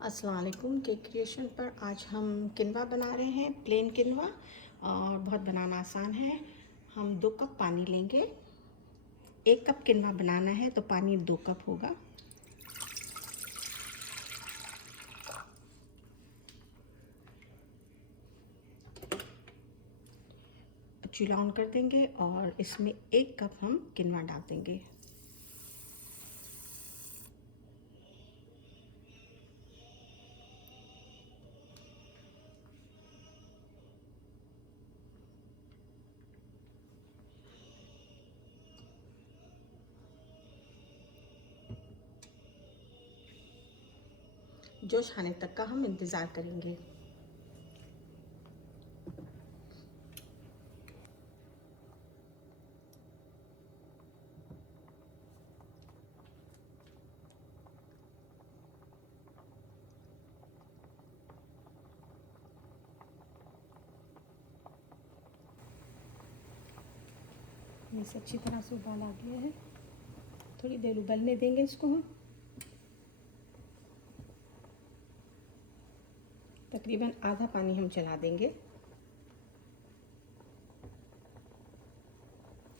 अस्सलाम वालेकुम। Cake creation पर आज हम किनवा बना रहे हैं, प्लेन किनवा, और बहुत बनाना आसान है। हम 2 कप पानी लेंगे। 1 कप किनवा बनाना है तो पानी 2 कप होगा। चूल्हा ऑन कर देंगे और इसमें 1 कप हम किनवा डाल देंगे। जोश आने तक का हम इंतज़ार करेंगे। इसे अच्छी तरह से उबाल आ गया है। थोड़ी देर उबलने देंगे इसको हम। तकरीबन आधा पानी हम चला देंगे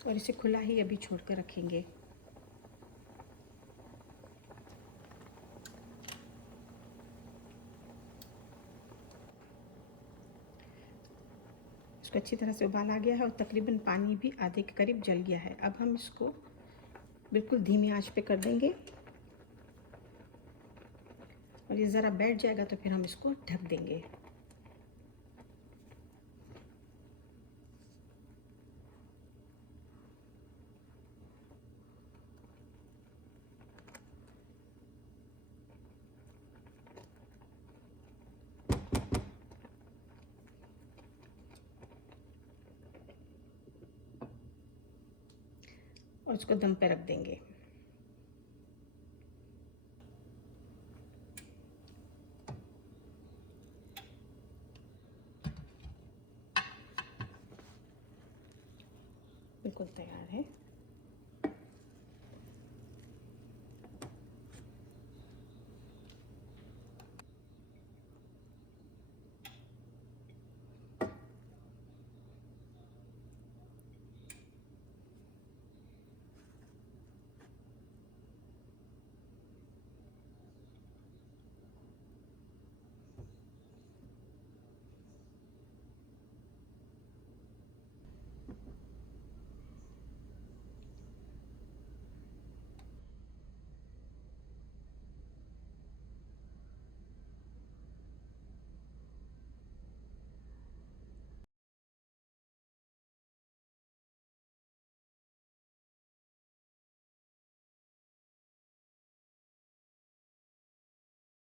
और इसे खुला ही अभी छोड़ कर रखेंगे। इसको अच्छी तरह से उबाल आ गया है और तकरीबन पानी भी आधे के करीब जल गया है। अब हम इसको बिल्कुल धीमी आंच पे कर देंगे और ये ज़रा बैठ जाएगा तो फिर हम इसको ढक देंगे। और इसको दम पे रख देंगे। बिल्कुल तैयार है।